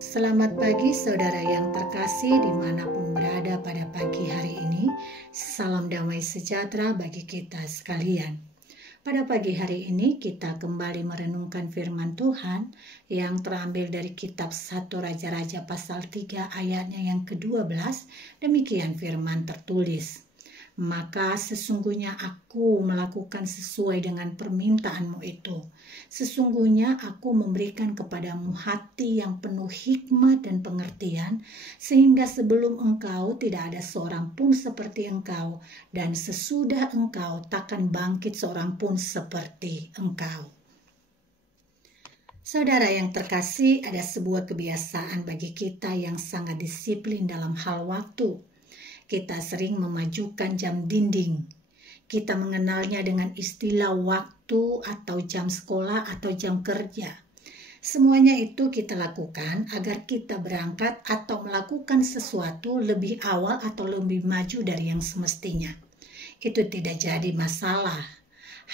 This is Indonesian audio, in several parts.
Selamat pagi saudara yang terkasih dimanapun berada pada pagi hari ini. Salam damai sejahtera bagi kita sekalian. Pada pagi hari ini kita kembali merenungkan firman Tuhan yang terambil dari kitab 1 Raja-Raja pasal 3 ayatnya yang ke-12. Demikian firman tertulis. Maka sesungguhnya aku melakukan sesuai dengan permintaanmu itu. Sesungguhnya aku memberikan kepadamu hati yang penuh hikmat dan pengertian, sehingga sebelum engkau tidak ada seorang pun seperti engkau, dan sesudah engkau takkan bangkit seorang pun seperti engkau. Saudara yang terkasih, ada sebuah kebiasaan bagi kita yang sangat disiplin dalam hal waktu. Kita sering memajukan jam dinding. Kita mengenalnya dengan istilah waktu atau jam sekolah atau jam kerja. Semuanya itu kita lakukan agar kita berangkat atau melakukan sesuatu lebih awal atau lebih maju dari yang semestinya. Itu tidak jadi masalah.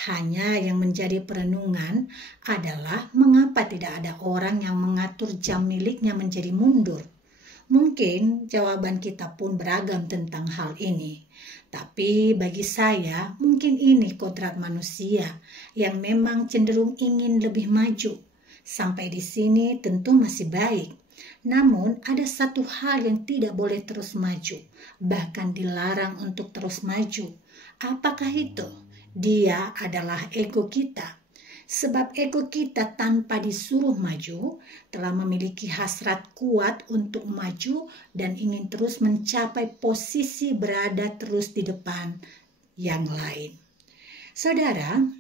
Hanya yang menjadi perenungan adalah mengapa tidak ada orang yang mengatur jam miliknya menjadi mundur. Mungkin jawaban kita pun beragam tentang hal ini. Tapi bagi saya, mungkin ini kodrat manusia yang memang cenderung ingin lebih maju. Sampai di sini tentu masih baik. Namun ada satu hal yang tidak boleh terus maju, bahkan dilarang untuk terus maju. Apakah itu? Dia adalah ego kita. Sebab ego kita tanpa disuruh maju telah memiliki hasrat kuat untuk maju dan ingin terus mencapai posisi berada terus di depan yang lain. Saudara,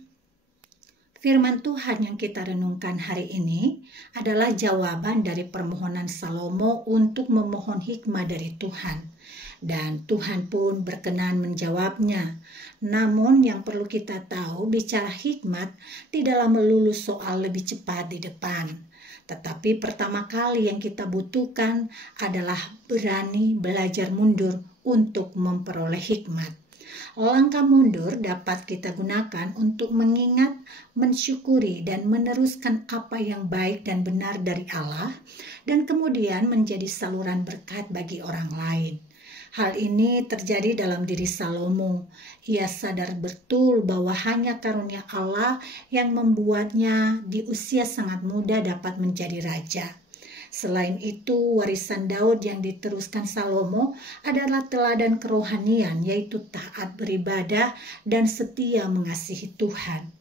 firman Tuhan yang kita renungkan hari ini adalah jawaban dari permohonan Salomo untuk memohon hikmah dari Tuhan. Dan Tuhan pun berkenan menjawabnya. Namun yang perlu kita tahu, bicara hikmat tidaklah melulu soal lebih cepat di depan. Tetapi pertama kali yang kita butuhkan adalah berani belajar mundur untuk memperoleh hikmat. Langkah mundur dapat kita gunakan untuk mengingat, mensyukuri, dan meneruskan apa yang baik dan benar dari Allah, dan kemudian menjadi saluran berkat bagi orang lain. Hal ini terjadi dalam diri Salomo. Ia sadar betul bahwa hanya karunia Allah yang membuatnya di usia sangat muda dapat menjadi raja. Selain itu, warisan Daud yang diteruskan Salomo adalah teladan kerohanian, yaitu taat beribadah dan setia mengasihi Tuhan.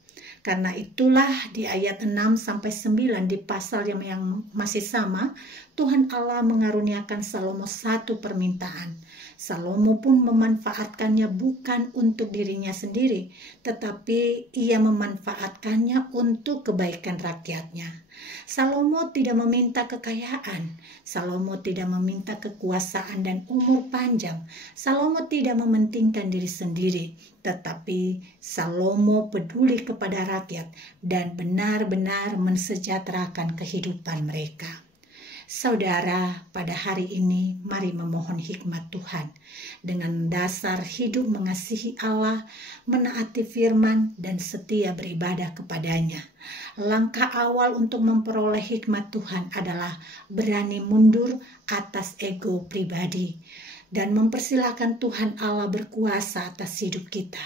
Karena itulah di ayat 6-9 di pasal yang masih sama, Tuhan Allah mengaruniakan Salomo satu permintaan. Salomo pun memanfaatkannya bukan untuk dirinya sendiri, tetapi ia memanfaatkannya untuk kebaikan rakyatnya. Salomo tidak meminta kekayaan, Salomo tidak meminta kekuasaan dan umur panjang, Salomo tidak mementingkan diri sendiri, tetapi Salomo peduli kepada rakyat dan benar-benar mensejahterakan kehidupan mereka. Saudara, pada hari ini mari memohon hikmat Tuhan dengan dasar hidup mengasihi Allah, menaati firman, dan setia beribadah kepadanya. Langkah awal untuk memperoleh hikmat Tuhan adalah berani mundur atas ego pribadi dan mempersilahkan Tuhan Allah berkuasa atas hidup kita.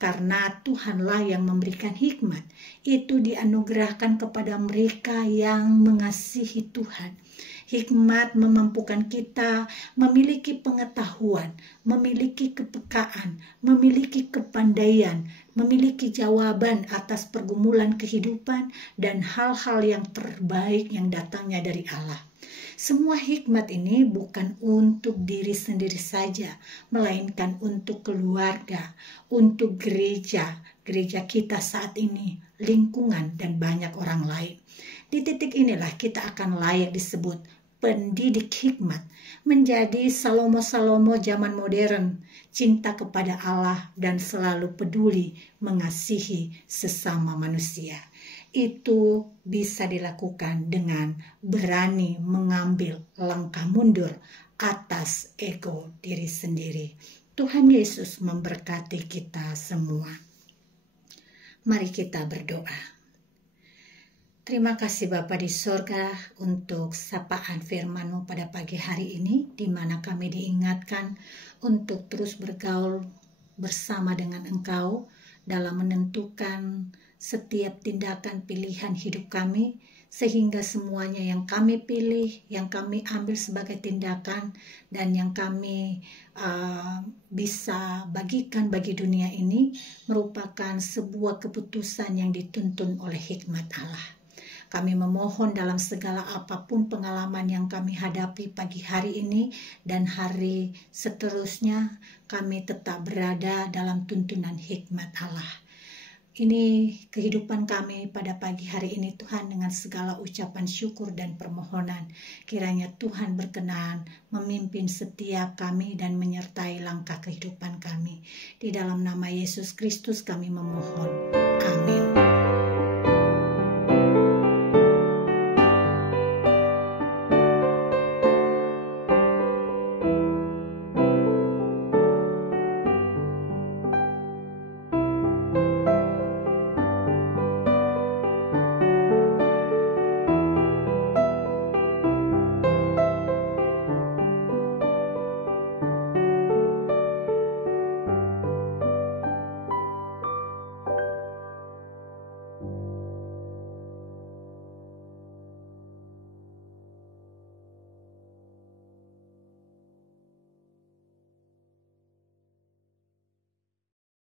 Karena Tuhanlah yang memberikan hikmat, itu dianugerahkan kepada mereka yang mengasihi Tuhan. Hikmat memampukan kita memiliki pengetahuan, memiliki kepekaan, memiliki kepandaian, memiliki jawaban atas pergumulan kehidupan dan hal-hal yang terbaik yang datangnya dari Allah. Semua hikmat ini bukan untuk diri sendiri saja, melainkan untuk keluarga, untuk gereja kita saat ini, lingkungan, dan banyak orang lain. Di titik inilah kita akan layak disebut pendidik hikmat, menjadi Salomo-Salomo zaman modern, cinta kepada Allah dan selalu peduli mengasihi sesama manusia. Itu bisa dilakukan dengan berani mengambil langkah mundur atas ego diri sendiri. Tuhan Yesus memberkati kita semua. Mari kita berdoa. Terima kasih Bapa di sorga untuk sapaan firman-Mu pada pagi hari ini, di mana kami diingatkan untuk terus bergaul bersama dengan Engkau dalam menentukan setiap tindakan pilihan hidup kami, sehingga semuanya yang kami pilih, yang kami ambil sebagai tindakan, dan yang kami bisa bagikan bagi dunia ini merupakan sebuah keputusan yang dituntun oleh hikmat Allah. Kami memohon dalam segala apapun pengalaman yang kami hadapi pagi hari ini dan hari seterusnya, kami tetap berada dalam tuntunan hikmat Allah. Ini kehidupan kami pada pagi hari ini Tuhan, dengan segala ucapan syukur dan permohonan. Kiranya Tuhan berkenan memimpin setiap kami dan menyertai langkah kehidupan kami. Di dalam nama Yesus Kristus kami memohon. Amin.